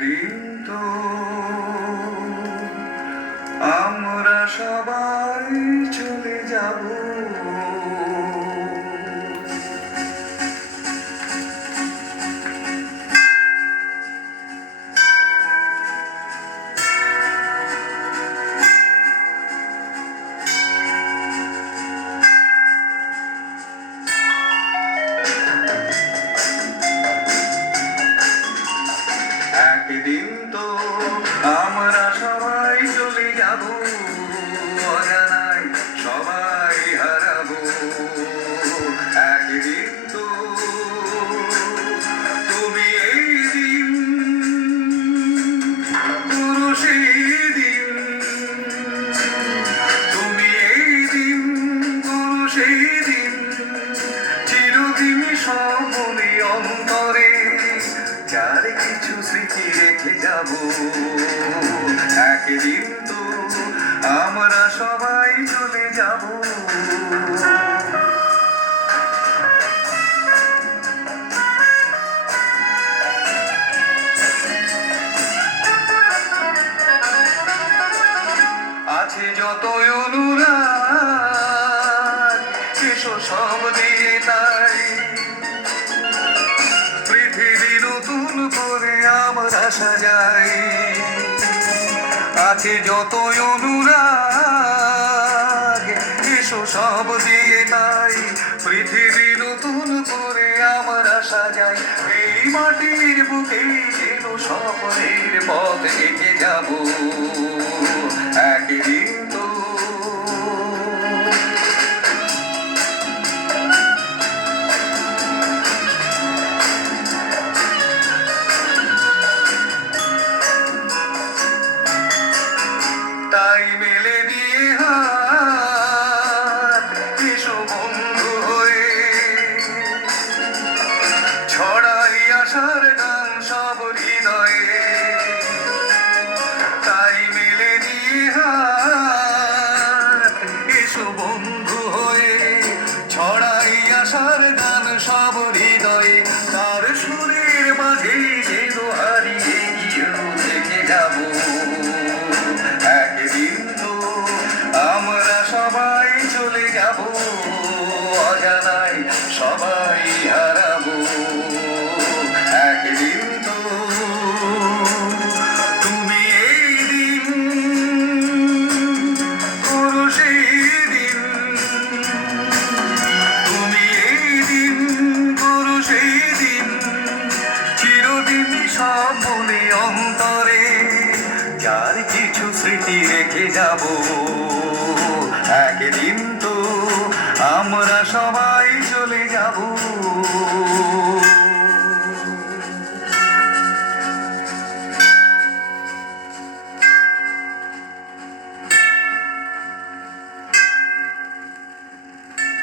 দিন তো আমরা সবাই বলি অন্তরে, যার কিছু স্মৃতি রেখে যাব। একদিন তো আমরা সবাই চলে যাব। আছে যত অনুরাগ, এসো সব দিন স্বপ্ন করে আমার আসা আছে যত অনুরাগ, এসো সব দিয়ে তাই। পৃথিবী নতুন করে আমার আসা যায়। এই মাটির বুকে যেন সকলের পথ এগিয়ে যাব। মেলে দিয়ে যাব অজানায় সবাই হারাবো। একদিন তো তুমি এই দিন করো দিন। তুমি এই দিন করো সেই দিন। চিরদিন সব মনে অন্তরে যার কিছু স্মৃতি রেখে যাব। আমরা সবাই চলে যাব।